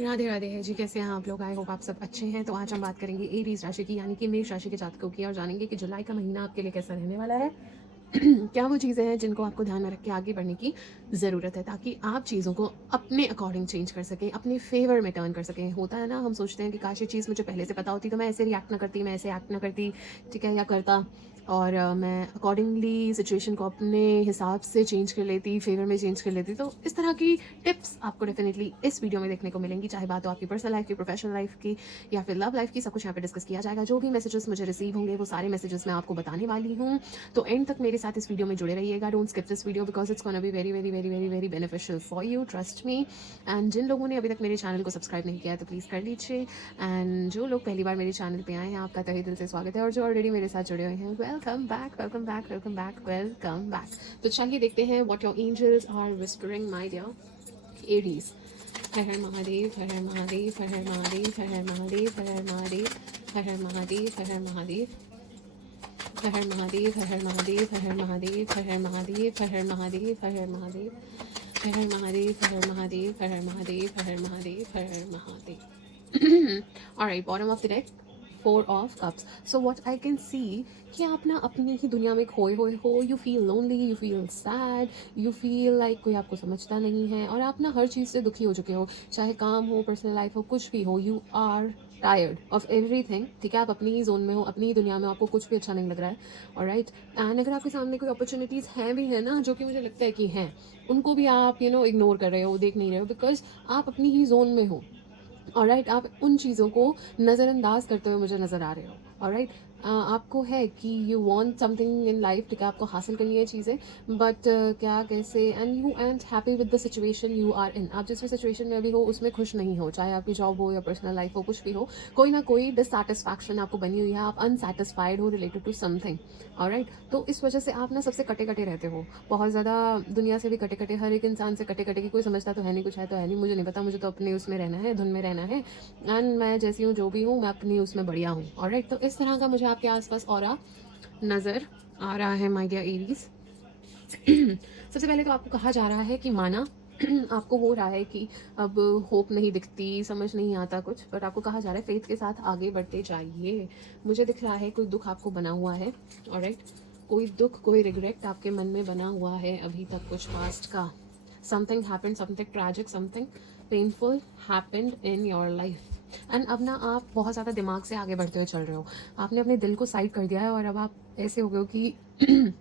राधे राधे है जी। कैसे हैं आप लोग? आई होप आप सब अच्छे हैं। तो आज हम बात करेंगे एरीज राशि की, यानी कि मेष राशि के जातकों की, और जानेंगे कि जुलाई का महीना आपके लिए कैसा रहने वाला है। क्या वो चीज़ें हैं जिनको आपको ध्यान में रख के आगे बढ़ने की ज़रूरत है, ताकि आप चीज़ों को अपने अकॉर्डिंग चेंज कर सकें, अपने फेवर में टर्न कर सकें। होता है ना, हम सोचते हैं कि काश ये चीज़ मुझे पहले से पता होती तो मैं ऐसे रिएक्ट ना करती, मैं ऐसे एक्ट ना करती, ठीक है, या करता, और मैं अकॉर्डिंगली सिचुएशन को अपने हिसाब से चेंज कर लेती, फेवर में चेंज कर लेती। तो इस तरह की टिप्स आपको डेफिनेटली इस वीडियो में देखने को मिलेंगी, चाहे बात हो आपकी पर्सनल लाइफ की, प्रोफेशनल लाइफ की, या फिर लव लाइफ की। सब कुछ यहाँ पे डिस्कस किया जाएगा। जो भी मैसेजेस मुझे रिसीव होंगे वो सारे मैसेजेस मैं आपको बताने वाली हूँ। तो एंड तक मेरे साथ इस वीडियो में जुड़े रहिएगा। Don't skip this video because it's gonna be very very very very very beneficial for you, trust me. And जिन लोगों ने अभी तक मेरे चैनल को सब्सक्राइब नहीं किया है तो प्लीज़ कर लीजिए। एंड जो लोग पहली बार मेरे चैनल पे आए हैं, आपका तहे दिल से स्वागत है। और जो ऑलरेडी मेरे साथ जुड़े हुए हैं, welcome back, welcome back, welcome back, welcome back. तो चलिए देखते हैं what your angels are whispering my dear Aries. हर हर महादेव, हर हर महादेव, हर हर महादेव, हर हर महादेव, हर हर महादेव, हर हर महादेव, हर हर महादेव, हर हर महादेव, हर हर महादेव, हर हर महादेव, हर हर महादेव, हर हर महादेव, हर हर महादेव, हर हर महादेव, हर हर महादेव, हर हर महादेव, हर हर महादेव, हर हर Mahadev. Alright, bottom of the deck, four of cups. So what I can see कि आप ना अपनी ही दुनिया में खोए हुए हो। You feel lonely, you feel sad, you feel like कोई आपको समझता नहीं है, और आप ना हर चीज़ से दुखी हो चुके हो, चाहे काम हो, पर्सनल लाइफ हो, कुछ भी हो। You are tired of everything, ठीक है। आप अपनी ही जोन में हो, अपनी ही दुनिया में, आपको कुछ भी अच्छा नहीं लग रहा है। ऑलराइट, एंड अगर आपके सामने कोई अपॉर्चुनिटीज़ हैं भी है ना, जो कि मुझे लगता है कि हैं, उनको भी आप इग्नोर कर रहे हो, देख नहीं रहे हो, बिकॉज आप अपनी ही जोन में हो। ऑलराइट, आप उन चीज़ों को नज़रअंदाज करते हुए मुझे नज़र आ रहे हो। ऑलराइट, आपको है कि you want something in life, ठीक है, आपको हासिल करनी है चीज़ें, बट क्या कैसे, and you and happy with the situation you are in. आप जिस भी सिचुएशन में अभी हो उसमें खुश नहीं हो, चाहे आपकी जॉब हो या पर्सनल लाइफ हो, कुछ भी हो, कोई ना कोई डिससेटिस्फैक्शन आपको बनी हुई है, आप अनसेटिस्फाइड हो रिलेटेड टू समथिंग। ऑलराइट, तो इस वजह से आप ना सबसे कटे कटे रहते हो, बहुत ज़्यादा दुनिया से भी कटे कटे, हर एक इंसान से कटे कटे, कि कोई समझता तो है नहीं, कुछ है तो है नहीं, मुझे नहीं पता, मुझे तो अपने उसमें रहना है, धुन में रहना है, एंड मैं जैसी हूँ, जो भी हूँ, मैं अपनी उसमें बढ़िया हूँ। ऑलराइट, तो इस तरह का मुझे आपके आसपास ऑरा नज़र आ रहा है माय डियर एरीज। सबसे पहले तो आपको कहा जा रहा है कि माना आपको हो रहा है कि अब होप नहीं दिखती, समझ नहीं आता कुछ, बट आपको कहा जा रहा है फेथ के साथ आगे बढ़ते जाइए। मुझे दिख रहा है कोई दुख आपको बना हुआ है। ऑलराइट, कोई दुख, कोई रिग्रेट आपके मन में बना हुआ है अभी तक, कुछ पास्ट का। Something happened, something tragic, something painful happened in your life, and अब ना आप बहुत ज़्यादा दिमाग से आगे बढ़ते हुए चल रहे हो। आपने अपने दिल को साइड कर दिया है, और अब आप ऐसे हो गए हो कि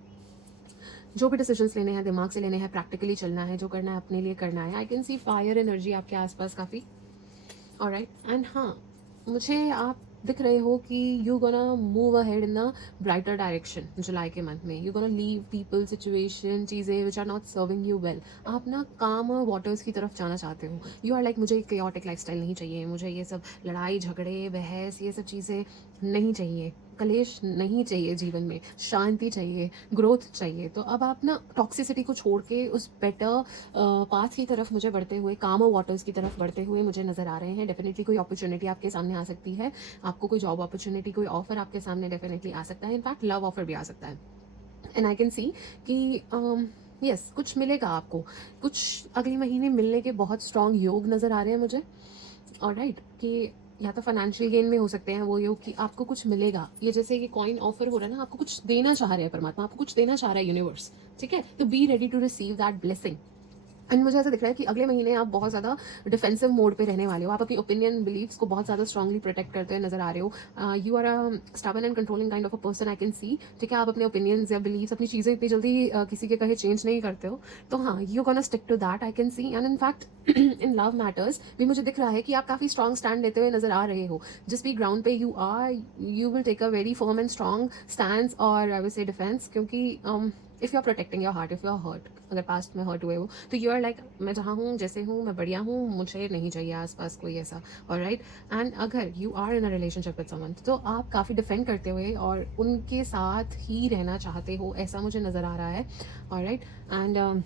जो भी डिसीजंस लेने हैं दिमाग से लेने हैं, प्रैक्टिकली चलना है, जो करना है अपने लिए करना है। आई कैन सी फायर एनर्जी आपके आसपास काफ़ी। ऑलराइट, एंड हाँ, मुझे आप दिख रहे हो कि you gonna move ahead in a brighter direction जुलाई के मंथ में। You gonna leave people, situation, चीज़ें which are not serving you well. आप ना काम वाटर्स की तरफ जाना चाहते हो। यू आर लाइक, मुझे chaotic लाइफस्टाइल नहीं चाहिए, मुझे ये सब लड़ाई झगड़े बहस ये सब चीज़ें नहीं चाहिए, कलेश नहीं चाहिए जीवन में, शांति चाहिए, ग्रोथ चाहिए। तो अब आप ना टॉक्सिसिटी को छोड़ के उस बेटर पाथ की तरफ मुझे बढ़ते हुए, काम वाटर्स की तरफ बढ़ते हुए मुझे नज़र आ रहे हैं। डेफिनेटली कोई अपॉर्चुनिटी आपके सामने आ सकती है, आपको कोई जॉब अपॉर्चुनिटी, कोई ऑफर आपके सामने डेफिनेटली आ सकता है, इनफैक्ट लव ऑफर भी आ सकता है। एंड आई कैन सी कि यस, कुछ मिलेगा आपको, कुछ अगले महीने मिलने के बहुत स्ट्रॉन्ग योग नज़र आ रहे हैं मुझे। ऑलराइट, कि या तो फाइनेंशियल गेन में हो सकते हैं वो योग, कि आपको कुछ मिलेगा। ये जैसे कि कॉइन ऑफर हो रहा है ना, आपको कुछ देना चाह रहे हैं परमात्मा, आपको कुछ देना चाह रहा है यूनिवर्स, ठीक है। तो be ready to receive that blessing. And मुझे ऐसा दिख रहा है कि अगले महीने आप बहुत ज़्यादा डिफेंसिव मोड पे रहने वाले हो। आप अपनी ओपिनियन, बिलीव्स को बहुत ज़्यादा स्ट्रांगली प्रोटेक्ट करते हुए नजर आ रहे हो। You are a stubborn and controlling kind of a person, I can see, ठीक है। आप अपने ओपिनियंस या बिलीव्स, अपनी चीज़ें इतनी जल्दी किसी के कहे चेंज नहीं करते हो। तो हाँ, you gonna stick to that, I can see. And in fact in love matters भी मुझे दिख रहा है कि आप काफ़ी स्ट्रॉन्ग स्टैंड लेते हुए नजर आ रहे हो। जिस भी ग्राउंड पे you are, you will take a very firm and strong stand, और आई विल से डिफेंस, क्योंकि if you are protecting your heart, if you are hurt, अगर पास्ट में हर्ट हुए हो, तो यू आर लाइक, मैं जहाँ हूँ, जैसे हूँ, मैं बढ़िया हूँ, मुझे नहीं चाहिए आसपास कोई ऐसा। ऑलराइट, एंड अगर you are in a relationship with someone, तो आप काफ़ी डिफेंड करते हुए और उनके साथ ही रहना चाहते हो, ऐसा मुझे नज़र आ रहा है। ऑलराइट, एंड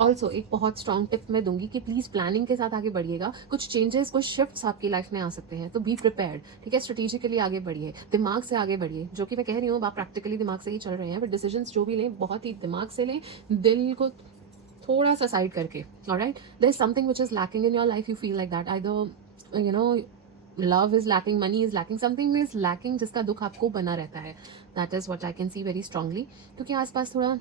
ऑल्सो एक बहुत स्ट्रॉन्ग टिप मैं दूंगी कि प्लीज़ प्लानिंग के साथ आगे बढ़िएगा। कुछ चेंजेस, कुछ शिफ्ट्स आपकी लाइफ में आ सकते हैं, तो बी प्रिपेयर्ड, ठीक है। स्ट्रेटेजिकली आगे बढ़िए, दिमाग से आगे बढ़िए, जो कि मैं कह रही हूँ आप प्रैक्टिकली दिमाग से ही चल रहे हैं, बट डिसीजंस जो भी लें बहुत ही दिमाग से लें, दिल को थोड़ा सा साइड करके, alright, there is something which is lacking in your life, you feel like that, either you know love is lacking, money is lacking, something is lacking जिसका दुख आपको बना रहता है. That is what I can see very strongly. क्योंकि आसपास थोड़ा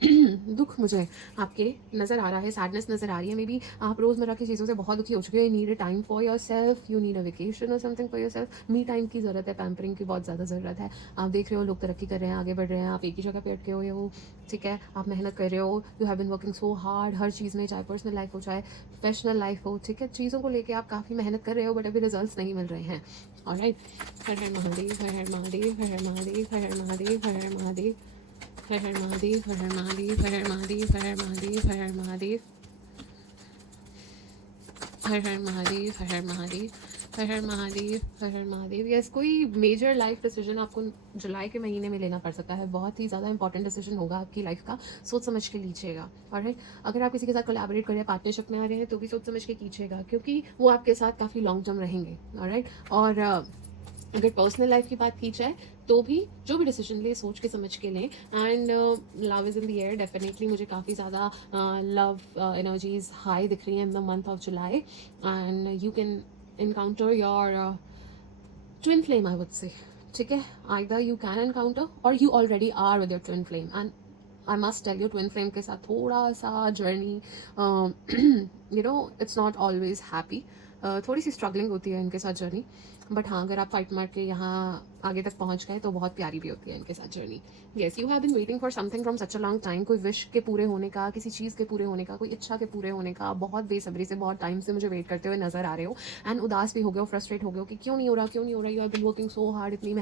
दुख मुझे आपके नज़र आ रहा है, सैडनेस नज़र आ रही है. मे बी आप रोज़मर्रा की चीज़ों से बहुत दुखी हो चुके हो. You need a time for your self, you need a vacation और something for your self. Me time की ज़रूरत है, पैम्परिंग की बहुत ज़्यादा ज़रूरत है. आप देख रहे हो लोग तरक्की कर रहे हैं, आगे बढ़ रहे हैं, आप एक ही जगह पे अटके हुए हो. ठीक है, आप मेहनत कर रहे हो, you have been working so hard हर चीज़ में, चाहे पर्सनल लाइफ हो चाहे प्रोफेशनल लाइफ हो. ठीक है, चीज़ों को लेके आप काफ़ी मेहनत कर रहे हो बट अभी रिजल्ट्स नहीं मिल रहे हैं. ऑलराइट, हर हर महादेव, हर हर महादेव, हर हर महादेव, हर हर महादेव, हर हर महादेव, हर हर महादेव, हर हर महादेव, हर हर महादेव, हर हर महादेव, हर हर महादेव, हर हर महादेव, हर हर महादेव, हर हर महादेव, हर हर महादेव. यस, कोई मेजर लाइफ डिसीजन आपको जुलाई के महीने में लेना पड़ सकता है. बहुत ही ज़्यादा इंपॉर्टेंट डिसीजन होगा आपकी लाइफ का, सोच समझ के लीजिएगा. ऑलराइट, अगर आप किसी के साथ कोलैबोरेट कर रहे हैं, पार्टनरशिप में आ रहे हैं, तो भी सोच समझ के कीजिएगा क्योंकि वो आपके साथ काफ़ी लॉन्ग टर्म रहेंगे. ऑलराइट, और अगर पर्सनल लाइफ की बात की जाए तो भी जो भी डिसीजन ले सोच के समझ के लें. And love is in the air, definitely मुझे काफ़ी ज़्यादा लव एनर्जीज हाई दिख रही हैं in the month of July. And you can encounter your twin flame, I would say. ठीक है, either you can encounter or you already are with your twin flame. And I must tell you, twin flame के साथ थोड़ा सा journey, it's not always happy. थोड़ी सी struggling होती है इनके साथ जर्नी. बट हाँ, अगर आप फाइट मार के यहाँ आगे तक पहुँच गए तो बहुत प्यारी भी होती है इनके साथ journey. Yes, you have bin waiting for something from such a long time. कोई विश के पूरे होने का, किसी चीज़ के पूरे होने का, कोई इच्छा के पूरे होने का बहुत बेसब्री से, बहुत टाइम से मुझे वेट करते हुए नजर आ रहे हो. एंड उदास भी हो गए हो, फ्रस्ट्रेट हो गए हो कि क्यों नहीं हो रहा, क्यों नहीं हो रहा. You have been working so hard, इतनी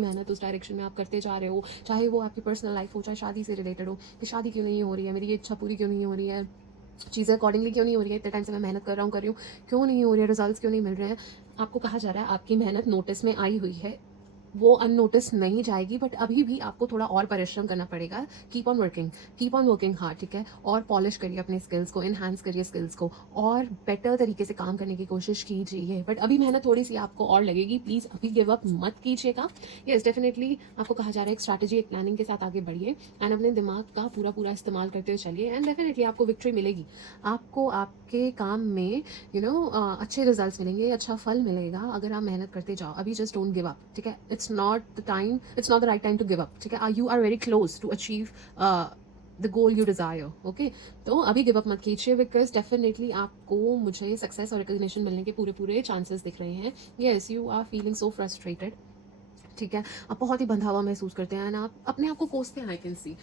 मेहनत उस डायरेक्शन में आप करते जा रहे हो, चाहे वो आपकी पर्सनल लाइफ हो, चाहे शादी से रिलेटेड हो, कि शादी क्यों नहीं हो रही है, मेरी ये इच्छा पूरी क्यों नहीं हो रही है, चीज़ें अकॉर्डिंगली क्यों नहीं हो रही है, इतने टाइम से मैं मेहनत कर रहा हूँ, क्यों नहीं हो रही है, रिजल्ट्स क्यों नहीं मिल रहे हैं. आपको कहा जा रहा है आपकी मेहनत नोटिस में आई हुई है, वो अननोटिस नहीं जाएगी. बट अभी भी आपको थोड़ा और परिश्रम करना पड़ेगा. Keep on working hard. ठीक है, और पॉलिश करिए अपने स्किल्स को, इन्हांस करिए स्किल्स को, और बेटर तरीके से काम करने की कोशिश कीजिए. बट अभी मेहनत थोड़ी सी आपको और लगेगी. प्लीज़ अभी गिव अप मत कीजिएगा. येस, डेफिनेटली आपको कहा जा रहा है एक स्ट्रैटेजी, एक प्लानिंग के साथ आगे बढ़िए एंड अपने दिमाग का पूरा इस्तेमाल करते हुए चलिए. एंड डेफिनेटली आपको विक्ट्री मिलेगी. आपको आपके काम में अच्छे रिजल्ट्स मिलेंगे, अच्छा फल मिलेगा अगर आप मेहनत करते जाओ. अभी जस्ट डोंट गिव अप. ठीक है, it's not the right time to give up. ठीक है, you are very close to achieve the goal you desire. Okay, तो अभी गिव अप मत कीजिए बिकॉज डेफिनेटली आपको मुझे सक्सेस और रिकग्निशन मिलने के पूरे चांसेस दिख रहे हैं. Yes, you are feeling so frustrated. ठीक है, आप बहुत ही बंधा हुआ महसूस करते हैं एंड आप अपने आप को कोसते हैं. आई can see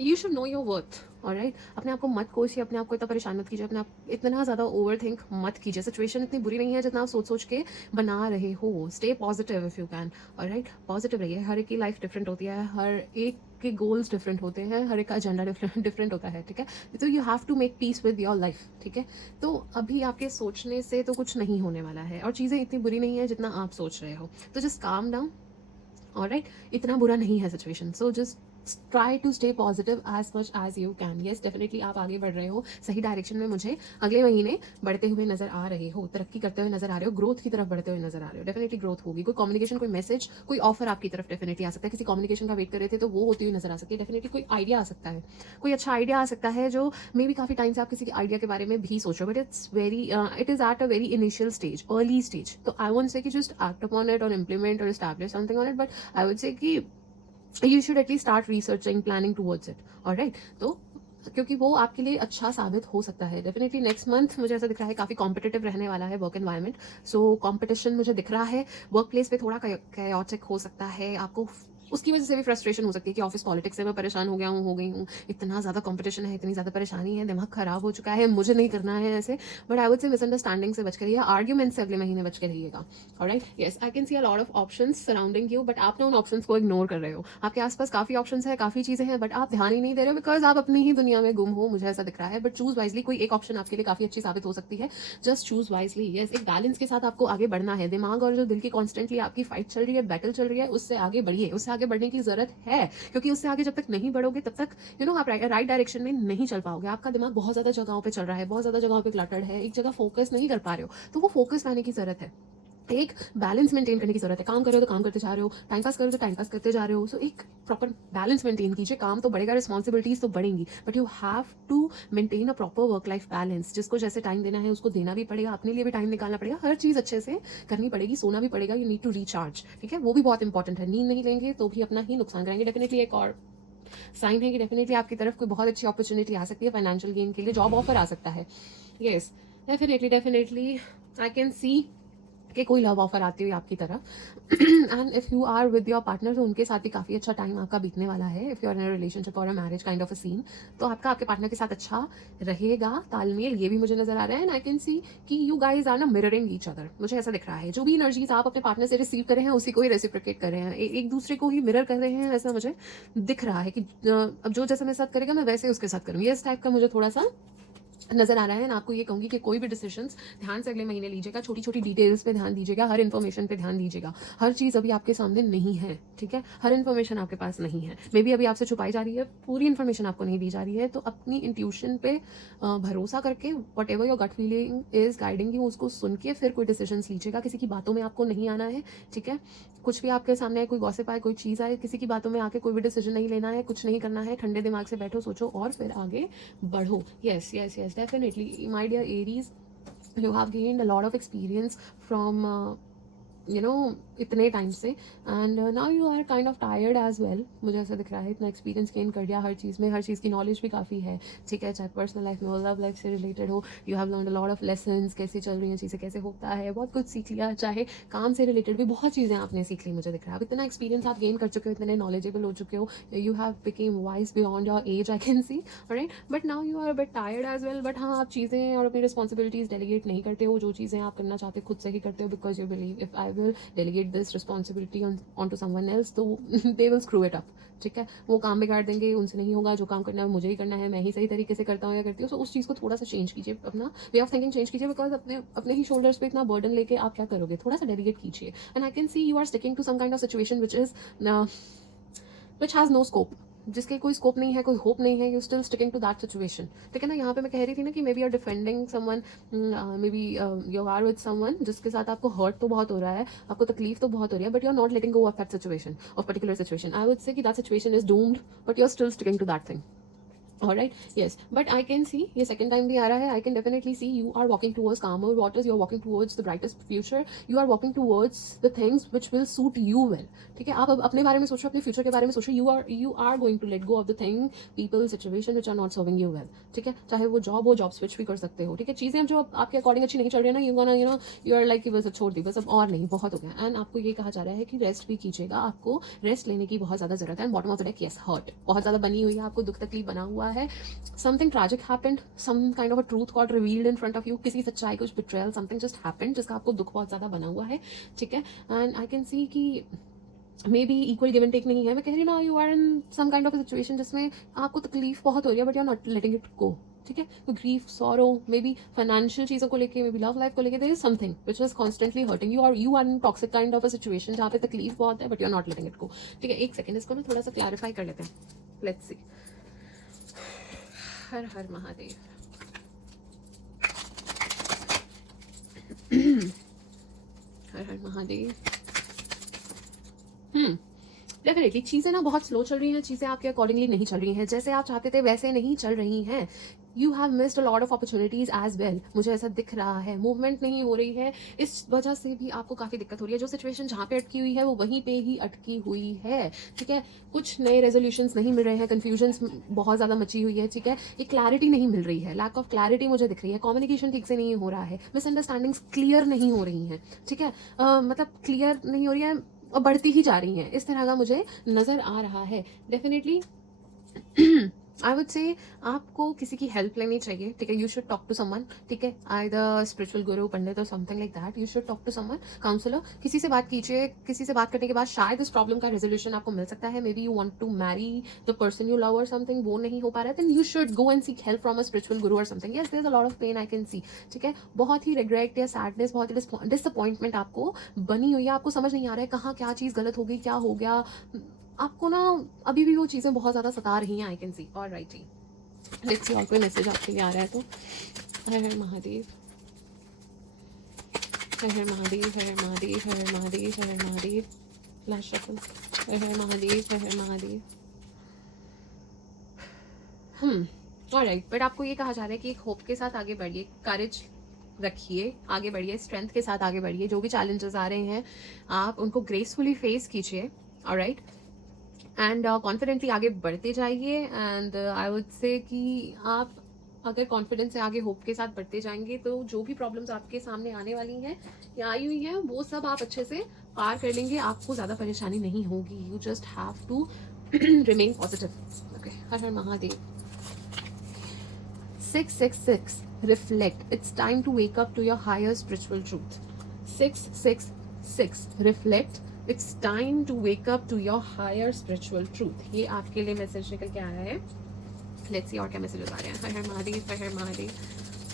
you should know your worth. Alright, अपने आप को मत कोसिए, अपने आप को इतना परेशान मत कीजिए, अपने आप इतना ज़्यादा ओवर थिंक मत कीजिए. सिचुएशन इतनी बुरी नहीं है जितना आप सोच के बना रहे हो. Stay positive if you can. Alright, positive रहिए. हर एक की लाइफ डिफरेंट होती है, हर एक के गोल्स डिफरेंट होते हैं, हर एक का एजेंडा डिफरेंट होता है. ठीक है, तो you have to make peace with your life. ठीक है, तो अभी आपके सोचने से तो कुछ नहीं होने वाला है और चीज़ें इतनी बुरी नहीं है जितना आप सोच रहे हो. तो जस्ट काम डाउन. ऑलराइट, इतना बुरा नहीं है situation. So just try to stay positive as much as you can. Yes, definitely आप आगे बढ़ रहे हो सही डायरेक्शन में. मुझे अगले महीने बढ़ते हुए नजर आ रहे हो, तरक्की करते हुए नजर आ रहे हो, ग्रोथ की तरफ बढ़ते हुए नजर आ रहे हो. डेफिनेटली ग्रोथ होगी. कोई कम्युनिकेशन, कोई मैसेज, कोई ऑफर आपकी तरफ डेफिनेटली आ सकता है. किसी कम्युनिकेशन का वेट कर रहे थे तो वो होती हुई नजर आ सकती है. डेफिनेटली कोई आइडिया आ सकता है, कोई अच्छा आइडिया आ सकता है जो मे बी काफ़ी टाइम से आप किसी आइडिया के बारे में भी सोच रहे हो but it is at a very initial stage, early stage. तो आई वोंट से कि जस्ट एक्ट अपॉन इट और इम्प्लीमेंट और establish something on it, but I would say कि you should at least start researching, planning towards it. Alright, तो क्योंकि वो आपके लिए अच्छा साबित हो सकता है. डेफिनेटली नेक्स्ट मंथ मुझे ऐसा दिख रहा है काफ़ी कॉम्पिटिटिव रहने वाला है वर्क एनवायरनमेंट. सो कॉम्पिटिशन मुझे दिख रहा है. वर्क प्लेस पे थोड़ा chaotic हो सकता है. आपको उसकी वजह से भी फ्रस्ट्रेशन हो सकती है कि ऑफिस पॉलिटिक्स से मैं परेशान हो गई हूँ, इतना ज़्यादा कंपटीशन है, इतनी ज़्यादा परेशानी है, दिमाग खराब हो चुका है, मुझे नहीं करना है ऐसे. बट आई वुड से मिसअंडरस्टैंडिंग से बच के रहिए, आर्ग्यूमेंट से अगले महीने बच के रहिएगा. Alright, yes, I can C a lot of options surrounding you but आप ना उन ऑप्शंस को इग्नोर कर रहे हो. आपके आसपास काफ़ी ऑप्शंस है, काफ़ी चीज़ें हैं बट आप ध्यान ही नहीं दे रहे हो बिकॉज आप अपनी ही दुनिया में गुम हो. मुझे ऐसा दिख रहा है. But choose wisely. कोई एक ऑप्शन आपके लिए काफ़ी अच्छी साबित हो सकती है. Just choose wisely. येस, एक बैलेंस के साथ आपको आगे बढ़ना है. दिमाग और जो दिल की कॉन्स्टेंटली आपकी फाइट चल रही है, बैटल चल रही है, उससे आगे बढ़िए. उससे आगे बढ़ने की जरूरत है क्योंकि उससे आगे जब तक नहीं बढ़ोगे तब तक आप राइट डायरेक्शन में नहीं चल पाओगे. आपका दिमाग बहुत ज़्यादा जगहों पे चल रहा है, बहुत ज़्यादा जगहों पे क्लटर्ड है, एक जगह फोकस नहीं कर पा रहे हो. तो वो फोकस लाने की ज़रूरत है. एक बैलेंस मेंटेन करने की ज़रूरत है। काम कर रहे हो तो काम करते जा रहे हो, टाइम पास कर रहे हो तो टाइम पास करते जा रहे हो। सो एक प्रॉपर बैलेंस मेंटेन कीजिए। काम तो बढ़ेगा, रिस्पॉन्सिबिलिटीज़ तो बढ़ेंगी, but you have to maintain a proper work life balance. जिसको जैसे टाइम देना है उसको देना भी पड़ेगा, अपने लिए भी टाइम निकालना पड़ेगा, हर चीज़ अच्छे से करनी पड़ेगी, सोना भी पड़ेगा। यू नीड टू रिचार्ज, ठीक है, वो भी बहुत इंपॉर्टेंट है। नींद नहीं लेंगे तो भी अपना ही नुकसान करेंगे। डेफिनेटली एक और साइन है कि डेफिनेटली आपकी तरफ कोई बहुत अच्छी अपॉर्चुनिटी आ सकती है, फाइनेंशियल गेन के लिए जॉब ऑफर आ सकता है। Yes, definitely I can see कि कोई लव ऑफर आती हुई आपकी तरफ। And if you are with your partner तो उनके साथ भी काफ़ी अच्छा टाइम आपका बीतने वाला है। If you are in a relationship और a marriage kind of a scene, तो आपका आपके पार्टनर के साथ अच्छा रहेगा तालमेल, ये भी मुझे नजर आ रहा है। एंड आई कैन सी कि यू गाइज आर ना मिररिंग ईच अदर, मुझे ऐसा दिख रहा है। जो भी एनर्जीज आप अपने पार्टनर से रिसीव कर रहे हैं उसी को ही रेसिप्रोकेट कर रहे हैं, एक दूसरे को ही मिरर कर रहे हैं, ऐसा मुझे दिख रहा है कि अब जो जैसा मेरे साथ करेगा मैं वैसे उसके साथ करूँगी, इस टाइप का मुझे थोड़ा सा नज़र आ रहा है। ना आपको ये कहूँगी कि कोई भी डिसीजंस ध्यान से अगले महीने लीजिएगा, छोटी छोटी डिटेल्स पे ध्यान दीजिएगा, हर इन्फॉर्मेशन पे ध्यान दीजिएगा। हर चीज़ अभी आपके सामने नहीं है, ठीक है, हर इन्फॉर्मेशन आपके पास नहीं है, मे बी अभी आपसे छुपाई जा रही है, पूरी इन्फॉर्मेशन आपको नहीं दी जा रही है। तो अपनी इंट्यूशन पे भरोसा करके whatever your gut feeling is guiding you, उसको सुन के फिर कोई डिसीजंस लीजिएगा। किसी की बातों में आपको नहीं आना है, ठीक है, कुछ भी आपके सामने कोई गॉसिप आए, कोई चीज़ आए, किसी की बातों में आके कोई भी डिसीजन नहीं लेना है, कुछ नहीं करना है। ठंडे दिमाग से बैठो, सोचो और फिर आगे बढ़ो। Yes yes yes, definitely my dear Aries, you have gained a lot of experience from इतने टाइम से, and now you are kind of tired as well, मुझे ऐसा दिख रहा है। इतना एक्सपीरियंस गेन कर लिया हर चीज़ में, हर चीज़ की नॉलेज भी काफ़ी है, ठीक है, चाहे पर्सनल लाइफ में हो, लव लाइफ से रिलेटेड हो। You have learn a lot of lessons, कैसे चल रही हैं चीज़ें, कैसे होता है, बहुत कुछ सीख लिया। चाहे काम से रिलेटेड भी बहुत चीज़ें आपने सीख ली, मुझे दिख रहा है। अब इतना एक्सपीरियंस आप गेन कर चुके हो, इतने नॉलेजेबल हो चुके हो, you have became wise beyond your age, I can see, right. But now you are bit tired as well. But हाँ, आप चीज़ें और अपनी रिस्पॉन्सिबिलिटीज़ डेलीगेट नहीं करते हो। जो चीज़ें आप करना चाहते हो खुद से ही करते हो, because you believe if I will delegate this responsibility on to someone else तो they will screw it up, ठीक है, वो काम बिगाड़ देंगे, उनसे नहीं होगा। जो काम करना है मुझे ही करना है, मैं ही सही तरीके से करता हूँ या करती हूँ। सो उस चीज़ को थोड़ा सा चेंज कीजिए, अपना वे ऑफ थिंकिंग चेंज कीजिए, बिकॉज अपने अपने ही शोल्डर्स पे इतना बर्डन लेके आप क्या करोगे, थोड़ा सा डेलीगेट कीजिए। And I can see you are sticking to some kind of situation which has no scope, जिसके कोई स्कोप नहीं है, कोई होप नहीं है, you still sticking to that situation, ठीक है ना। यहाँ पे मैं कह रही थी ना कि maybe are defending someone, maybe you are with someone जिसके साथ आपको हर्ट तो बहुत हो रहा है, आपको तकलीफ तो बहुत हो रही है, but you are not letting go of that situation, of particular situation. I would say कि that situation is doomed, but you are still sticking to that thing. Alright, yes, but I can see ये second time भी आ रहा है। I can definitely see you are walking towards calmer waters, you are walking towards the brightest future, you are walking towards the things which will suit you well, ठीक है। आप अब अपने बारे में सोचो, अपने फ्यूचर के बारे में सोचो। you are going to let go of the thing, people, situation which are not serving you well, ठीक है। चाहे वो जॉब हो, जॉब स्विच भी कर सकते हो, ठीक है। चीज़ें जो आपके अकॉर्डिंग अच्छी नहीं चल रही है ना, you are like कि बस अब छोड़ दी, बस अब और नहीं, बहुत हो गया। एंड आपको ये कहा जा रहा है कि रेस्ट भी कीजिएगा, आपको रेस्ट लेने की बहुत ज़्यादा जरूरत है। And bottom of the deck, yes, hurt बहुत ज़्यादा बनी हुई है, आपको दुख तकलीफ बना हुआ है। Something tragic happened, some kind of a truth got revealed in front of you, किसी सच्चाई, कुछ बिट्रेयल, समथिंग जस्ट हैपेंड जिसका आपको दुख बहुत ज़्यादा बना हुआ है, ठीक है। एंड आई कैन सी कि maybe equal give and take नहीं है। मैं कह रही ना, you are in some kind of a situation जिसमें आपको तकलीफ बहुत हो रही है, but you are not letting it go, ठीक है। तो grief, sorrow, maybe financial चीज़ों को लेके, मे बी लव लाइफ को लेके, there is something which was constantly hurting you are in toxic kind of a situation जहाँ पे तकलीफ बहुत है, but you are not letting it go, ठीक है। एक सेकंड, इसको ना थोड़ा सा क्लैरिफाई कर लेते हैं, let's see. Her her Mahadev. Her her Mahadev. Definitely चीज़ें ना बहुत स्लो चल रही हैं, चीज़ें आपके अकॉर्डिंगली नहीं चल रही हैं, जैसे आप चाहते थे वैसे नहीं चल रही हैं। You have missed a lot of opportunities as well, मुझे ऐसा दिख रहा है। मूवमेंट नहीं हो रही है, इस वजह से भी आपको काफ़ी दिक्कत हो रही है। जो सिचुएशन जहाँ पे अटकी हुई है वो वहीं पे ही अटकी हुई है, ठीक है। कुछ नए रेजोल्यूशंस नहीं मिल रहे हैं, कन्फ्यूजन्स बहुत ज़्यादा मची हुई है, ठीक है। ये क्लैरिटी नहीं मिल रही है, लैक ऑफ क्लैरिटी मुझे दिख रही है। कम्युनिकेशन ठीक से नहीं हो रहा है, मिसअंडरस्टैंडिंग्स क्लियर नहीं हो रही हैं, ठीक है। मतलब क्लियर नहीं हो रही है और बढ़ती ही जा रही हैं, इस तरह का मुझे नज़र आ रहा है। डेफिनेटली आई वुड से आपको किसी की हेल्प लेनी चाहिए, ठीक है। You should talk to someone, ठीक है, either spiritual guru, pandit or something like that. You should talk to someone, counsellor. किसी से बात कीजिए, किसी से बात करने के बाद शायद इस प्रॉब्लम का रेजोल्यूशन आपको मिल सकता है। Maybe you want to marry the person you love or something, वो नहीं हो पा रहा है, then you should go and seek help from a spiritual guru or something. Yes, there is a lot of pain I can see, ठीक है। बहुत ही regret या सैडनेस, बहुत ही डिसअपॉइंटमेंट आपको बनी हुई है। आपको समझ नहीं आ रहा है कहाँ क्या चीज़ गलत हो गई, क्या हो गया आपको ना, अभी भी वो चीज़ें बहुत ज़्यादा सता रही हैं, आई कैन सी। और राइट, लेट्स सी और कोई मैसेज आपके लिए आ रहा है तो। हर हर महादेव। हर हर महादेव, हर हर महादेव, हर हर महादेव, हर हर Mahadev. Last shuffle. Har her Mahadev, her her Mahadev. Alright, but आपको ये कहा जा रहा है कि एक होप के साथ आगे बढ़िए, करेज रखिए, आगे बढ़िए, स्ट्रेंथ के साथ आगे बढ़िए। जो भी चैलेंजेस आ रहे हैं आप उनको ग्रेसफुली फेस कीजिए, ऑलराइट, एंड कॉन्फिडेंटली आगे बढ़ते जाइए। एंड आई वुड से कि आप अगर कॉन्फिडेंस से आगे होप के साथ बढ़ते जाएंगे तो जो भी प्रॉब्लम्स आपके सामने आने वाली हैं या आई हुई हैं वो सब आप अच्छे से पार कर लेंगे, आपको ज़्यादा परेशानी नहीं होगी। You just have to remain positive. Okay, Har her Mahadev. 666, reflect. It's time to wake up to your higher spiritual truth. 666, reflect. It's time to wake up to your higher spiritual truth. ये आपके लिए मैसेज निकल के आया है। Let's see और क्या messages आ रहे हैं। हर हर महादेव, हर हर महादेव,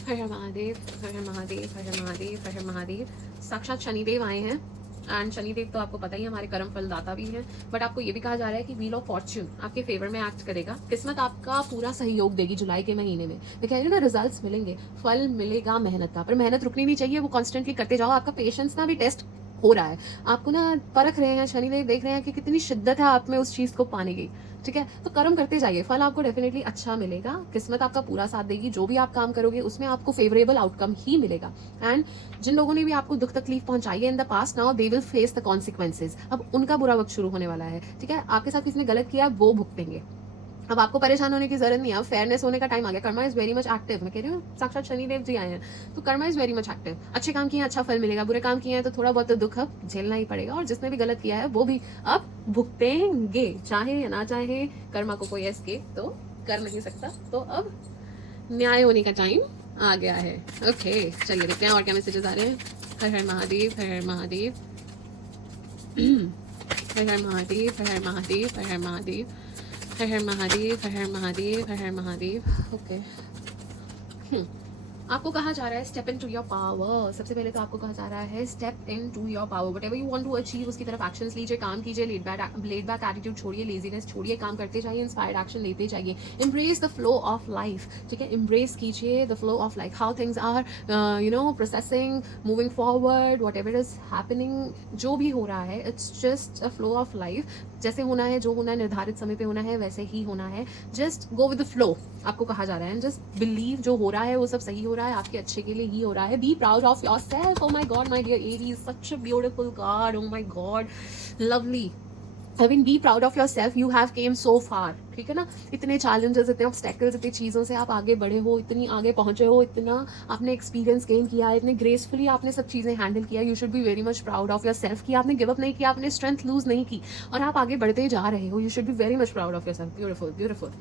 हर हर महादेव, हर हर महादेव, हर हर महादेव, हर हर महादेव। साक्षात शनिदेव आए हैं, एंड शनिदेव तो आपको पता ही है हमारे कर्म फलदाता भी हैं, बट आपको ये भी कहा जा रहा है कि व्हील ऑफ फॉर्च्यून आपके फेवर में एक्ट करेगा। किस्मत आपका पूरा सहयोग देगी जुलाई के महीने में। मैं कह रही हूँ ना, रिजल्ट्स मिलेंगे, फल मिलेगा मेहनत का, पर मेहनत रुकनी नहीं चाहिए, वो कॉन्स्टेंटली करते जाओ। आपका पेशेंस ना भी टेस्ट हो रहा है, आपको ना परख रहे हैं, शनिदेव देख रहे हैं कि कितनी शिद्दत है आप में उस चीज़ को पाने की, ठीक है। तो कर्म करते जाइए, फल आपको डेफिनेटली अच्छा मिलेगा, किस्मत आपका पूरा साथ देगी। जो भी आप काम करोगे उसमें आपको फेवरेबल आउटकम ही मिलेगा। एंड जिन लोगों ने भी आपको दुख तकलीफ पहुंचाई है in the past, now they will face the consequences. अब उनका बुरा वक्त शुरू होने वाला है, ठीक है। आपके साथ किसी ने गलत किया, वो भुगतेंगे। अब आपको परेशान होने की जरूरत नहीं है, अब फेयरनेस होने का टाइम आ गया। Karma is very much active. मैं कह रही हूँ साक्षात शनिदेव जी आए हैं, तो Karma is very much active. अच्छे काम किए हैं, अच्छा फल मिलेगा, बुरे काम किए हैं तो थोड़ा बहुत तो दुख अब झेलना ही पड़ेगा। और जिसने भी गलत किया है वो भी अब भुगतेंगे, चाहे या ना चाहे। कर्मा को कोई एस्केप तो कर नहीं सकता, तो अब न्याय होने का टाइम आ गया है। ओके, चलिए देखते हैं और क्या मैसेजेस आ रहे हैं। हर हर महादेव, हर हर महादेव, हर हर महादेव, हर हर महादेव, हर हर महादेव, हर हर महादेव, हर हर महादेव, हर हर महादेव। ओके, आपको कहा जा रहा है step into your power. सबसे पहले तो आपको कहा जा रहा है step into your power. Whatever you want to achieve उसकी तरफ एक्शंस लीजिए, काम कीजिए, लेड बैक एटीट्यूड छोड़िए, लेजीनेस छोड़िए, काम करते जाइए, इंस्पायर्ड एक्शन लेते जाइए। Embrace the flow of life, ठीक है। एम्ब्रेस कीजिए the flow of life, how things are processing, moving forward, whatever is happening, जो भी हो रहा है it's just a flow of life. जैसे होना है, जो होना है, निर्धारित समय पे होना है, वैसे ही होना है। Just go with the flow, आपको कहा जा रहा है। जस्ट बिलीव जो हो रहा है वो सब सही हो रहा है, आपके अच्छे के लिए ही हो रहा है। Be proud of your self. Oh my God, my dear Aries, such a beautiful card. Oh my God, lovely. I mean, be proud of yourself. You have came so far, ठीक है ना। इतने challenges, इतने obstacles, इतनी चीज़ों से आप आगे बढ़े हो, इतनी आगे पहुंचे हो, इतना आपने एक्सपीरियंस गेन किया है, इतने ग्रेसफुली आपने सब चीज़ें हैंडल किया। You should be very much proud of your self कि आपने गिव अप नहीं किया, आपने स्ट्रेंथ लूज नहीं की और आप आगे बढ़ते जा रहे हो। You should be very much proud of your self. Beautiful, beautiful.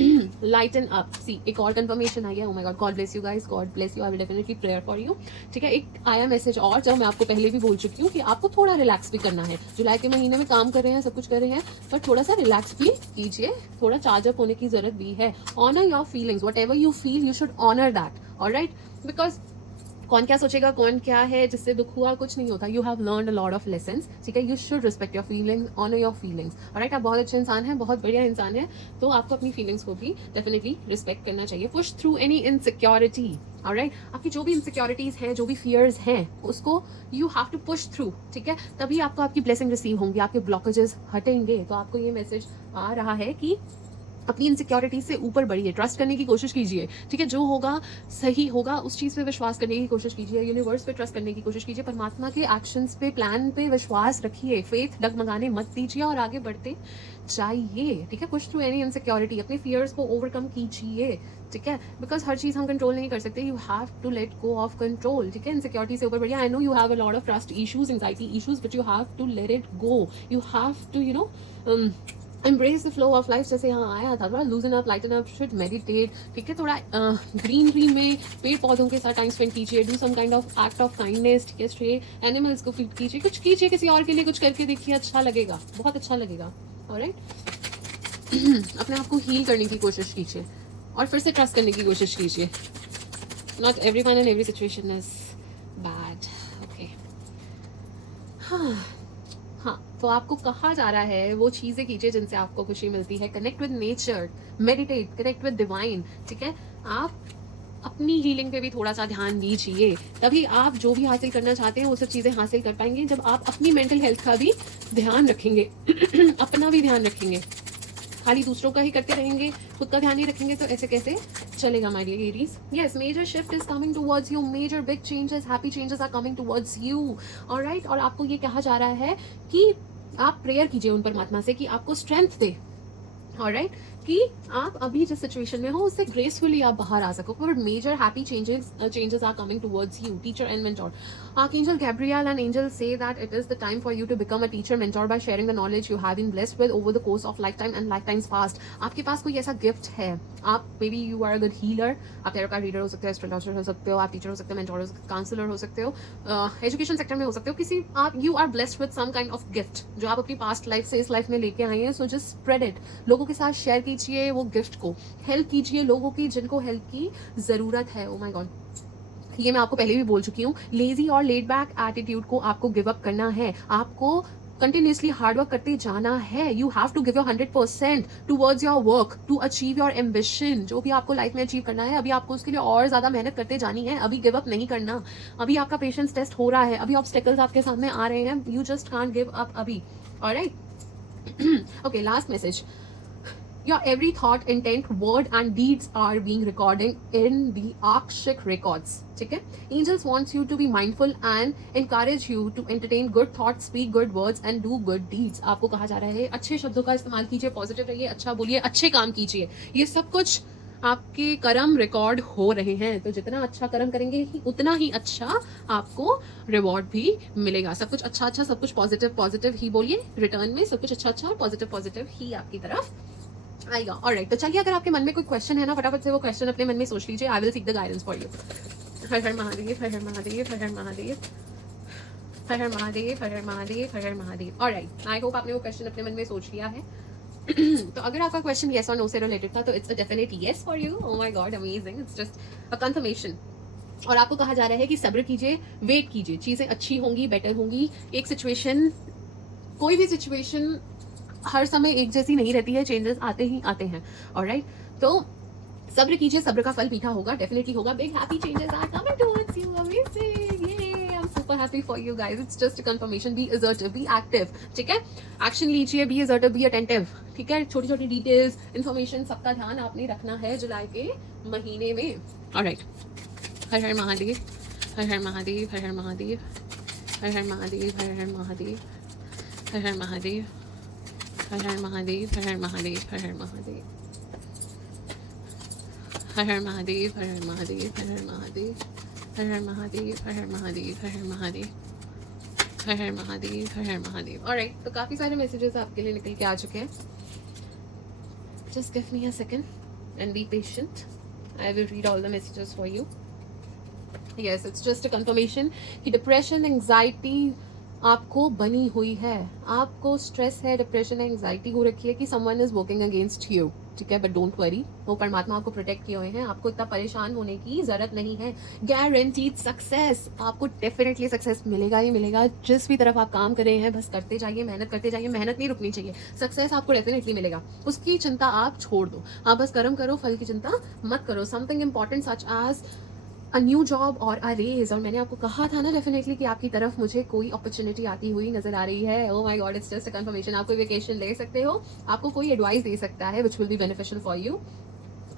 Lighten up. See, एक और कंफर्मेशन आई है। Oh my God, God bless you guys, God bless you. I will definitely prayer for you, ठीक है। एक आया message और, जो मैं आपको पहले भी बोल चुकी हूँ कि आपको थोड़ा रिलैक्स भी करना है। जुलाई के महीने में काम कर रहे हैं, सब कुछ कर रहे हैं, पर थोड़ा सा रिलैक्स भी कीजिए, थोड़ा चार्ज अप होने की जरूरत भी है। Honour your feelings, whatever you feel you should honour that, alright. Because कौन क्या सोचेगा, कौन क्या है, जिससे दुख हुआ, कुछ नहीं होता। You have learn a lot of lessons, ठीक है। You should respect your feelings, honour your feelings, alright. आप बहुत अच्छे इंसान हैं, बहुत बढ़िया इंसान है, तो आपको अपनी फीलिंग्स को भी डेफिनेटली रिस्पेक्ट करना चाहिए। Push through any insecurity, alright. आपकी जो भी इनसिक्योरिटीज हैं, जो भी फियर्स हैं, उसको you have to push through, ठीक है। तभी आपको आपकी ब्लेसिंग रिसीव होंगी, आपके ब्लॉकेजेस हटेंगे। तो आपको ये मैसेज आ रहा है कि अपनी इनसिक्योरिटी से ऊपर बढ़िए, ट्रस्ट करने की कोशिश कीजिए, ठीक है। जो होगा सही होगा, उस चीज़ पे विश्वास करने की कोशिश कीजिए, यूनिवर्स पे ट्रस्ट करने की कोशिश कीजिए, परमात्मा के एक्शंस पे, प्लान पे विश्वास रखिए, फेथ डगमगाने मत दीजिए और आगे बढ़ते जाइए, ठीक है। पुश थ्रू एनी इनसिक्योरिटी, अपने फियर्स को ओवरकम कीजिए, ठीक है। बिकॉज हर चीज़ हम कंट्रोल नहीं कर सकते, you have to let go of control, ठीक है। इनसिक्योरिटी से ऊपर बढ़िए। I know you have a lot of trust issues, anxiety issues, but you have to let it go. You have to embrace the flow of life. जैसे यहाँ आया था, थोड़ा loosen up, lighten up, should meditate, ठीक है। थोड़ा greenery में, पेड़ पौधों के साथ टाइम स्पेंड कीजिए, do some kind of act of kindness, ठीक है। स्ट्रे एनिमल्स को फीड कीजिए, कुछ कीजिए किसी और के लिए, कुछ करके देखिए, अच्छा लगेगा, बहुत अच्छा लगेगा, ऑलराइट। अपने आप को हील करने की कोशिश कीजिए और फिर से ट्रस्ट करने की कोशिश कीजिए। Not every one and every situation is bad, okay. हाँ, तो आपको कहा जा रहा है वो चीज़ें कीजिए जिनसे आपको खुशी मिलती है। Connect with nature, meditate, connect with divine, ठीक है। आप अपनी हीलिंग पे भी थोड़ा सा ध्यान दीजिए, तभी आप जो भी हासिल करना चाहते हैं वो सब चीज़ें हासिल कर पाएंगे, जब आप अपनी मेंटल हेल्थ का भी ध्यान रखेंगे अपना भी ध्यान रखेंगे। खाली दूसरों का ही करते रहेंगे, खुद का ध्यान नहीं रखेंगे तो ऐसे कैसे चलेगा my dear Aries. Yes, major shift is coming towards you, major big changes, happy changes are coming towards you, alright. और आपको ये कहा जा रहा है कि आप प्रेयर कीजिए उन परमात्मा से कि आपको स्ट्रेंथ दे, ऑलराइट, कि आप अभी जिस सिचुएशन में हो उससे ग्रेसफुली आप बाहर आ सको। But major happy changes are coming towards you, teacher and mentor. Archangel Gabriel and angels say that it is the time for you to become a teacher mentor by sharing the knowledge you have been blessed with over the course of lifetime and lifetimes past. आपके पास कोई ऐसा gift है, आप maybe you are a good healer, आप tarot card reader हो सकते हो, astrologer हो सकते हो, आप टीचर हो सकते हो, मेंटोर हो सकते हो, काउंसलर हो सकते हो, एजुकेशन सेक्टर में हो सकते हो, किसी आप you are blessed with some kind of gift जो आप अपनी पास्ट लाइफ से इस लाइफ में लेके आए हैं। सो जस्ट स्प्रेड इट, लोगों के साथ शेयर कीजिए वो गिफ्ट को, हेल्प कीजिए लोगों की जिनको हेल्प की जरूरत है। ओ माय गॉड, ये मैं आपको पहले भी बोल चुकी हूँ, लेजी और लेड बैक एटीट्यूड को आपको गिव अप करना है, आपको कंटिन्यूसली हार्डवर्क करते जाना है। You have to give your 100% towards your work to achieve your ambition. जो भी आपको लाइफ में अचीव करना है, अभी आपको उसके लिए और ज्यादा मेहनत करते जानी है, अभी गिव अप नहीं करना। अभी आपका पेशेंस टेस्ट हो रहा है, अभी ऑब्स्टेकल्स आपके सामने आ रहे हैं, you just can't give up अभी, alright. Okay, last message. Your every thought, intent, word and deeds are being recorded in the Akashic records. ठीक है? Angels wants you to be mindful and encourage you to entertain good thoughts, speak good words and do good deeds. आपको कहा जा रहा है अच्छे शब्दों का इस्तेमाल कीजिए, पॉजिटिव रहिए, अच्छा बोलिए, अच्छे काम कीजिए। ये सब कुछ आपके कर्म रिकॉर्ड हो रहे हैं, तो जितना अच्छा कर्म करेंगे उतना ही अच्छा आपको रिवॉर्ड भी मिलेगा। सब कुछ अच्छा अच्छा, सब कुछ पॉजिटिव पॉजिटिव ही बोलिए, रिटर्न में सब कुछ अच्छा अच्छा और पॉजिटिव पॉजिटिव ही आपकी तरफ आएगा। ऑलराइट, तो चलिए अगर आपके मन में कोई क्वेश्चन है ना, फटाफट से वो क्वेश्चन अपने मन में सोच लीजिए। I will seek the guidance for you. Her her Mahadev, her her Mahadev, her her Mahadev, her her Mahadev, her her Mahadev, her her Mahadev. Alright, I hope आपने वो क्वेश्चन अपने मन में सोच लिया है। तो अगर आपका क्वेश्चन येस और नो से रिलेटेड था तो it's a definite yes for you. Oh my God, amazing, it's just a confirmation. और आपको कहा जा रहा है कि सब्र कीजिए, वेट कीजिए, चीजें अच्छी होंगी, बेटर होंगी। एक सिचुएशन, कोई भी सिचुएशन हर समय एक जैसी नहीं रहती है, चेंजेस आते ही आते हैं, ऑलराइट। तो सब्र कीजिए, सब्र का फल मीठा होगा, डेफिनेटली होगा। Big happy changes are coming towards you, amazing, ये I am super happy for you guys. It's just a confirmation, be assertive, be active, ठीक है? एक्शन लीजिए, बी असर्टिव, बी अटेंटिव, ठीक है? छोटी छोटी डिटेल्स, इन्फॉर्मेशन, सबका ध्यान आपने रखना है जुलाई के महीने में, ऑलराइट। हर हर महादेव, हर हर महादेव, हर हर महादेव, हर हर महादेव, हर हर महादेव, हर हर महादेव, हर हर महादेव, हर हर महादेव, हर हर महादेव, हर हर महादेव, हर हर महादेव, हर हर महादेव, हर हर महादेव, हर हर महादेव, हर हर महादेव, हर हर महादेव, हर हर महादेव। ऑलराइट, तो काफी सारे मैसेजेस आपके लिए निकल के आ चुके हैं। Just give me a second and be patient, I will read all the messages for you. Yes, it's just a confirmation कि डिप्रेशन, एंग्जाइटी आपको बनी हुई है, आपको स्ट्रेस है, डिप्रेशन है, एंग्जाइटी हो रखी है कि someone is working against you, ठीक है? बट डोंट वरी, वो परमात्मा आपको प्रोटेक्ट किए हुए हैं, आपको इतना परेशान होने की जरूरत नहीं है। गारंटीड सक्सेस, आपको डेफिनेटली सक्सेस मिलेगा ही मिलेगा। जिस भी तरफ आप काम कर रहे हैं, बस करते जाइए, मेहनत करते जाइए, मेहनत नहीं रुकनी चाहिए, सक्सेस आपको डेफिनेटली मिलेगा। उसकी चिंता आप छोड़ दो, आप बस कर्म करो, फल की चिंता मत करो। Something important such as a new job or a raise, और मैंने आपको कहा था ना डेफिनेटली कि आपकी तरफ मुझे कोई अपॉर्चुनिटी आती हुई नजर आ रही है। ओह my God, it's just a confirmation. आप कोई वेकेशन ले सकते हो, आपको कोई एडवाइस दे सकता है which will be beneficial for you.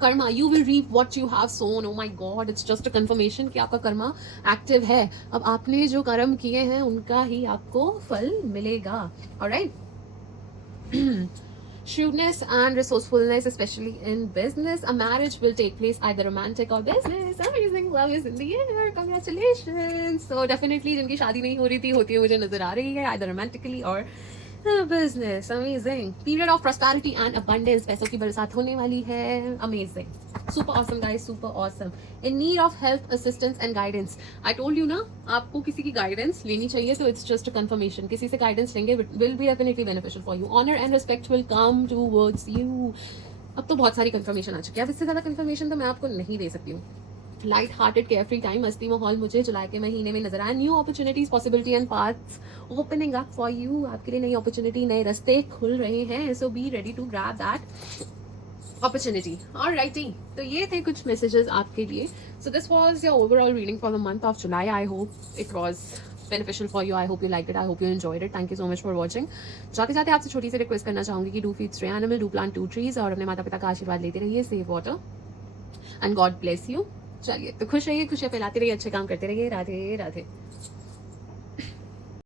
Karma, you will reap what you have sown. Oh my God, it's just a confirmation कि आपका कर्मा एक्टिव है। अब आपने जो कर्म किए हैं उनका ही आपको फल मिलेगा, alright. Shrewdness and resourcefulness, especially in business. A marriage will take place, either romantic or business. Amazing, love is in the air. Congratulations. So definitely जिनकी शादी नहीं हो रही थी, होती है, मुझे नजर आ रही है, either romantically or business. Amazing. Period of prosperity and abundance. पैसों की बरसात होने वाली है. Amazing. Super awesome guys, super awesome. In need of help, assistance and guidance. I told you ना, आपको किसी की guidance लेनी चाहिए, तो it's just a confirmation. किसी से guidance लेंगे will be definitely beneficial for you. Honor and respect will come towards you. अब तो बहुत सारी confirmation आ चुकी है, अब इससे ज़्यादा confirmation तो मैं आपको नहीं दे सकती हूँ। लाइट हार्टेड केयरफ्री टाइम, मस्ती माहौल मुझे जुलाई के महीने में नजर आया। New opportunities, possibility and paths opening up for you. आपके लिए नई अपॉर्चुनिटी, नए रास्ते खुल रहे हैं, so be ready to grab that. Opportunity. Alrighty, तो ये थे कुछ मैसेजेस आपके लिए। So this was your overall reading for the month of July. I hope it was beneficial for you. I hope you like it. I hope you enjoyed it. Thank you so much for watching. जाते जाते आपसे छोटी सी request करना चाहूंगी कि do feed 3 animal, do plant 2 trees और अपने माता पिता का आशीर्वाद लेते रहिए। Save water and God bless you. चलिए, तो खुश रहिए, खुशियाँ फैलाते रहिए, अच्छे काम करते रहिए। राधे राधे।